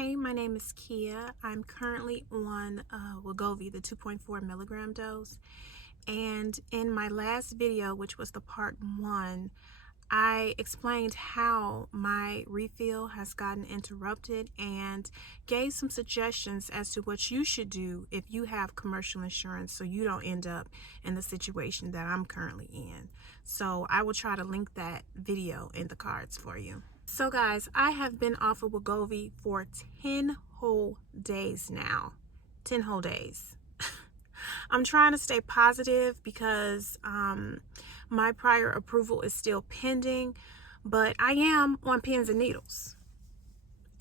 Hey, my name is Kia. I'm currently on Wegovy, the 2.4 milligram dose. And in my last video, which was the part 1, I explained how my refill has gotten interrupted and gave some suggestions as to what you should do if you have commercial insurance so you don't end up in the situation that I'm currently in. So I will try to link that video in the cards for you. So guys, I have been off of Wegovy for 10 whole days now. 10 whole days. I'm trying to stay positive because my prior approval is still pending, but I am on pins and needles.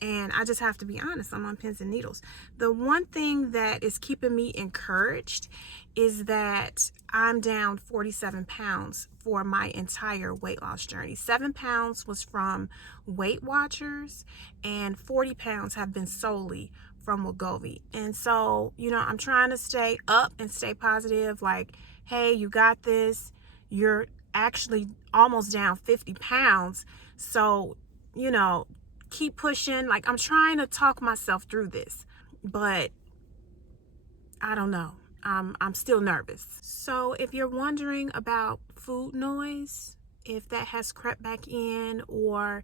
And I just have to be honest, I'm on pins and needles. The one thing that is keeping me encouraged is that I'm down 47 pounds for my entire weight loss journey. 7 pounds was from Weight Watchers and 40 pounds have been solely from Wegovy. And so, I'm trying to stay up and stay positive. Like, hey, you got this. You're actually almost down 50 pounds. So, keep pushing. Like, I'm trying to talk myself through this, but I don't know. I'm still nervous. So if you're wondering about food noise, if that has crept back in, or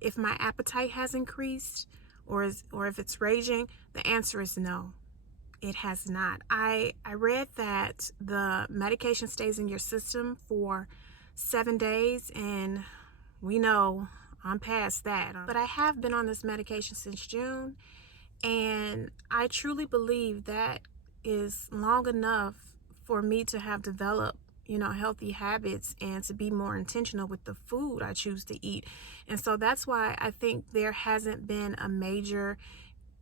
if my appetite has increased, or if it's raging, the answer is no. It has not. I read that the medication stays in your system for 7 days, and we know I'm past that. But I have been on this medication since June, and I truly believe that is long enough for me to have developed, healthy habits and to be more intentional with the food I choose to eat. And so that's why I think there hasn't been a major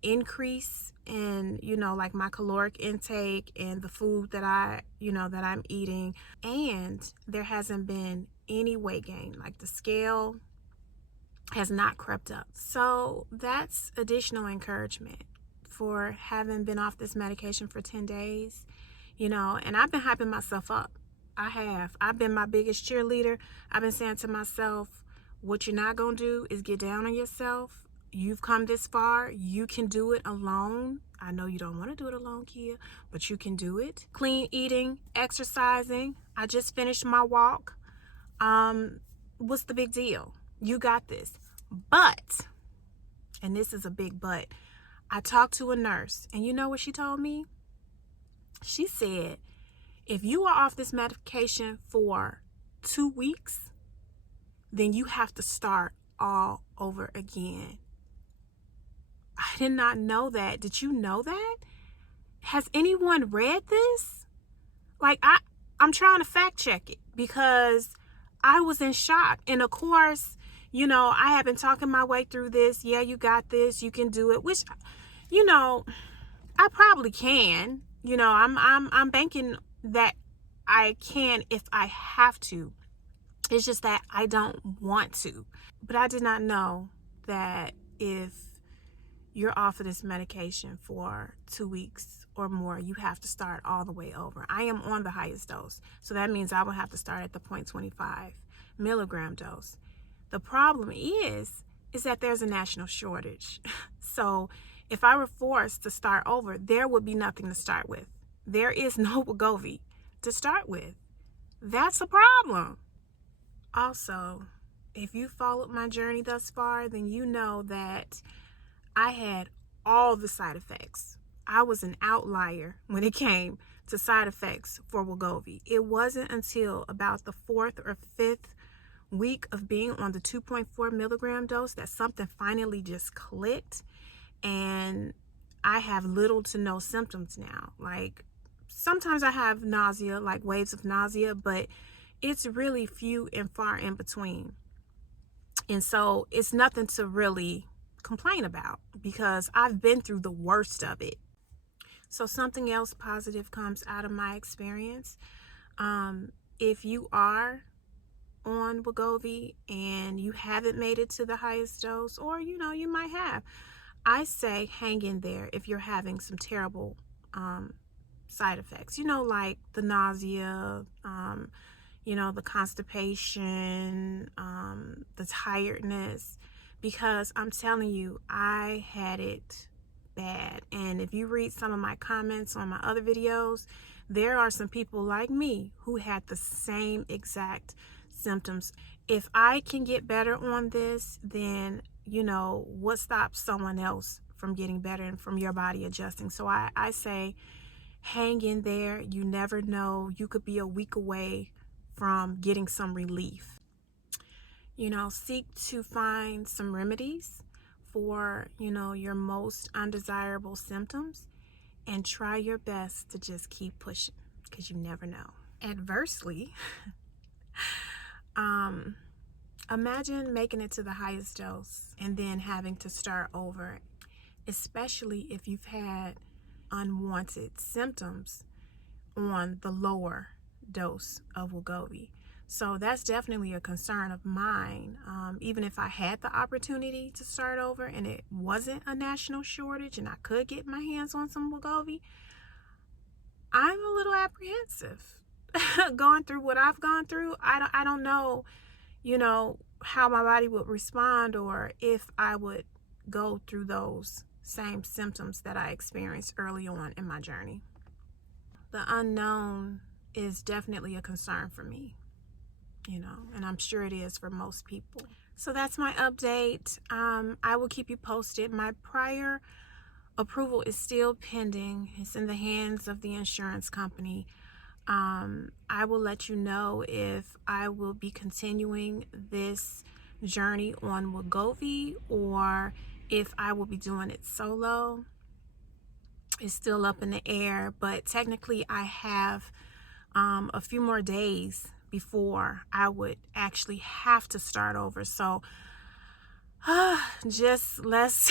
increase in, like my caloric intake and the food that that I'm eating. And there hasn't been any weight gain. Like, the scale has not crept up. So that's additional encouragement for having been off this medication for 10 days, and I've been hyping myself up. I've been my biggest cheerleader. I've been saying to myself, what you're not going to do is get down on yourself. You've come this far. You can do it alone. I know you don't want to do it alone, Kia, but you can do it. Clean eating, exercising. I just finished my walk. What's the big deal? You got this. But, and this is a big but, I talked to a nurse, and you know what she told me? She said, if you are off this medication for 2 weeks, then you have to start all over again. I did not know that. Did you know that? Has anyone read this? Like, I'm trying to fact check it because I was in shock. And of course, I have been talking my way through this. Yeah, you got this. You can do it. Which, I probably can. I'm banking that I can if I have to. It's just that I don't want to. But I did not know that if you're off of this medication for 2 weeks or more, you have to start all the way over. I am on the highest dose. So that means I will have to start at the 0.25 milligram dose. The problem is that there's a national shortage. So if I were forced to start over, there would be nothing to start with. There is no Wegovy to start with. That's a problem. Also, if you followed my journey thus far, then you know that I had all the side effects. I was an outlier when it came to side effects for Wegovy. It wasn't until about the 4th or 5th week of being on the 2.4 milligram dose that something finally just clicked, and I have little to no symptoms now. Like, sometimes I have nausea, like waves of nausea, but it's really few and far in between. And so it's nothing to really complain about because I've been through the worst of it. So something else positive comes out of my experience. If you are on Wegovy and you haven't made it to the highest dose, or you might have, I say hang in there if you're having some terrible side effects, like the nausea, the constipation, the tiredness. because I'm telling you, I had it bad. And if you read some of my comments on my other videos, there are some people like me who had the same exact symptoms. If I can get better on this, then what stops someone else from getting better and from your body adjusting? So I say hang in there. You never know, you could be a week away from getting some relief. Seek to find some remedies for your most undesirable symptoms, and try your best to just keep pushing, because you never know. Adversely, imagine making it to the highest dose and then having to start over, especially if you've had unwanted symptoms on the lower dose of Wegovy. So that's definitely a concern of mine. Even if I had the opportunity to start over and it wasn't a national shortage and I could get my hands on some Wegovy, I'm a little apprehensive. Going through what I've gone through, I don't know, how my body would respond, or if I would go through those same symptoms that I experienced early on in my journey. The unknown is definitely a concern for me, and I'm sure it is for most people. So that's my update. I will keep you posted. My prior approval is still pending. It's in the hands of the insurance company. I will let you know if I will be continuing this journey on Wegovy or if I will be doing it solo. It's still up in the air, but technically I have a few more days before I would actually have to start over. So just let's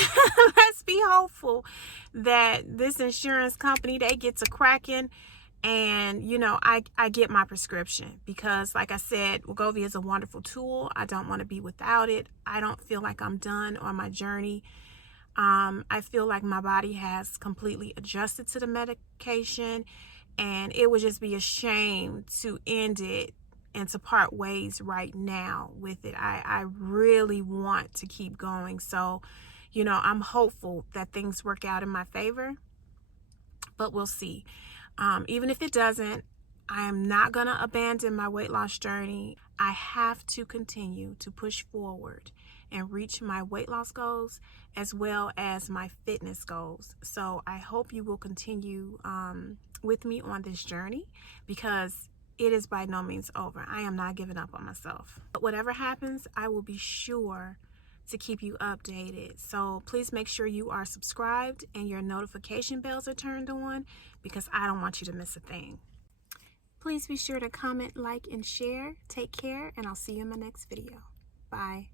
be hopeful that this insurance company, they get to cracking, and I get my prescription, because like I said, Wegovy is a wonderful tool. I don't want to be without it. I don't feel like I'm done on my journey. I feel like my body has completely adjusted to the medication, and it would just be a shame to end it and to part ways right now with it. I really want to keep going. So, I'm hopeful that things work out in my favor, but we'll see. Even if it doesn't, I am not going to abandon my weight loss journey. I have to continue to push forward and reach my weight loss goals as well as my fitness goals. So I hope you will continue with me on this journey, because it is by no means over. I am not giving up on myself. But whatever happens, I will be sure to keep you updated. So please make sure you are subscribed and your notification bells are turned on, because I don't want you to miss a thing. Please be sure to comment, like, and share. Take care, and I'll see you in my next video. Bye.